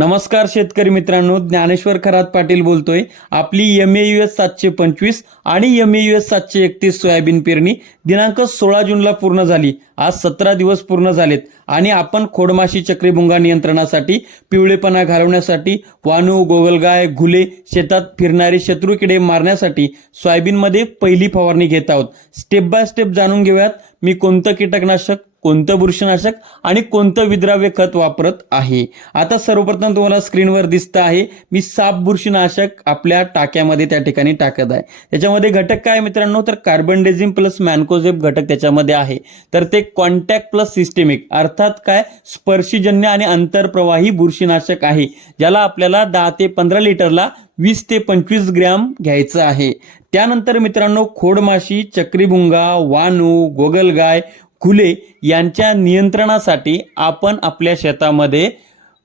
नमस्कार शेतकरी मित्रांनो ज्ञानेश्वर खरात पाटील बोलतोय. आपली एम ए यू एस सातशे पंचवीस आणि एम ए यू एस सातशे एकतीस सोयाबीन पेरणी दिनांक सोळा जूनला पूर्ण झाली. आज सतरा दिवस पूर्ण झालेत आणि आपण खोडमाशी चक्रीभुंगा नियंत्रणासाठी पिवळेपणा घालवण्यासाठी वानू गोगलगाय घुले शेतात फिरणारे शत्रू किडे मारण्यासाठी सोयाबीनमध्ये पहिली फवारणी घेत आहोत. स्टेप बाय स्टेप जाणून घेऊयात. मी कोणतं कीटकनाशक कोणतं बुरशीनाशक आणि कोणतं विद्राव्य खत वापरत आहे? आता सर्वप्रथम तुम्हाला स्क्रीनवर दिसतं आहे मी साप बुरशीनाशक आपल्या टाक्यामध्ये त्या ठिकाणी टाकत आहे. त्याच्यामध्ये घटक काय मित्रांनो? तर कार्बन डेझिम प्लस मॅन्कोझेप घटक त्याच्यामध्ये आहे. तर ते कॉन्टॅक्ट प्लस सिस्टेमिक अर्थात काय? स्पर्शीजन्य आणि आंतरप्रवाही बुरशीनाशक आहे ज्याला आपल्याला दहा ते पंधरा लिटरला वीस ते पंचवीस ग्रॅम घ्यायचं आहे. त्यानंतर मित्रांनो खोडमाशी चक्रीभुंगा वानू गोगलगाय खुले यांच्या नियंत्रणासाठी आपण आपल्या शेतामध्ये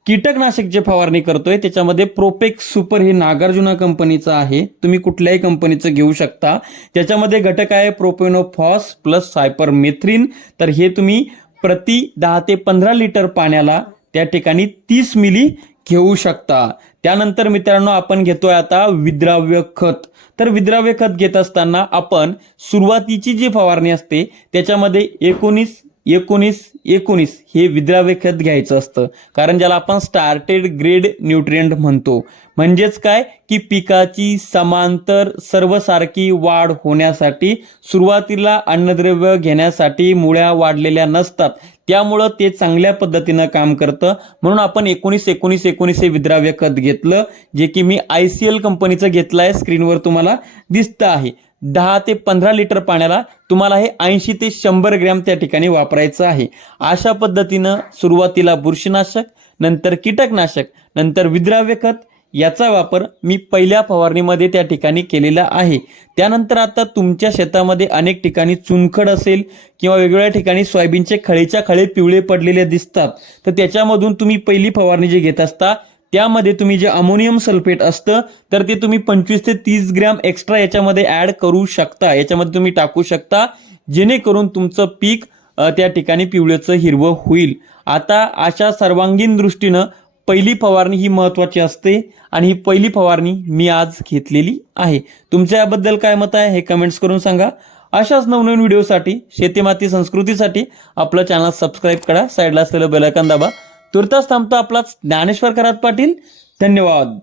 कीटकनाशक जे फवारणी करतोय त्याच्यामध्ये प्रोपेक सुपर हे नागार्जुना कंपनीचं आहे. तुम्ही कुठल्याही कंपनीचं घेऊ शकता. त्याच्यामध्ये घटक आहे प्रोपेनोफॉस प्लस सायपर मेथ्रिन तर हे तुम्ही प्रति दहा ते पंधरा लिटर पाण्याला त्या ठिकाणी तीस मिली घेऊ शकता. त्यानंतर मित्रांनो आपण घेतोय आता विद्राव्य खत. तर विद्राव्य खत घेत असताना आपण सुरुवातीची जी फवारणी असते त्याच्यामध्ये एकोणीस एकोणीस एकोणीस हे विद्राव्य खत घ्यायचं असतं. कारण ज्याला आपण स्टार्टेड ग्रेड न्यूट्रिएंट म्हणतो. म्हणजेच काय? की पिकाची समांतर सर्वसारखी वाढ होण्यासाठी सुरुवातीला अन्नद्रव्य घेण्यासाठी मुळ्या वाढलेल्या नसतात. त्यामुळं ते चांगल्या पद्धतीनं काम करतं. म्हणून आपण एकोणीस एकोणीस एकोणीस हे विद्राव्य खत घेतलं जे की मी आय सी एल कंपनीचं घेतलं आहे स्क्रीनवर तुम्हाला दिसतं आहे. दहा ते पंधरा लिटर पाण्याला तुम्हाला हे ऐंशी ते शंभर ग्रॅम त्या ठिकाणी वापरायचं आहे. अशा पद्धतीनं सुरुवातीला बुरशीनाशक नंतर कीटकनाशक नंतर विद्राव्य खत याचा वापर मी पहिल्या फवारणीमध्ये त्या ठिकाणी केलेला आहे. त्यानंतर आता तुमच्या शेतामध्ये अनेक ठिकाणी चुनखड असेल किंवा वेगवेगळ्या ठिकाणी सोयाबीनचे खळीच्या खळे पिवळे पडलेले दिसतात तर त्याच्यामधून तुम्ही पहिली फवारणी जी घेत असता त्यामध्ये तुम्ही जे अमोनियम सल्फेट असतं तर ते तुम्ही पंचवीस ते तीस ग्रॅम एक्स्ट्रा याच्यामध्ये ॲड करू शकता. याच्यामध्ये तुम्ही टाकू शकता जेणेकरून तुमचं पीक त्या ठिकाणी पिवळ्याचं हिरवं होईल. आता अशा सर्वांगीण दृष्टीनं पहिली फवारणी ही महत्त्वाची असते आणि ही पहिली फवारणी मी आज घेतलेली आहे. तुमच्या याबद्दल काय मत आहे हे कमेंट्स करून सांगा. अशाच नवनवीन व्हिडिओसाठी शेतीमाती संस्कृतीसाठी आपलं चॅनल सबस्क्राईब करा साईडला असलेलं बेलायकन दाबा. तुर्तास थांबतो आपलाच ज्ञानेश्वर करात पाटील. धन्यवाद.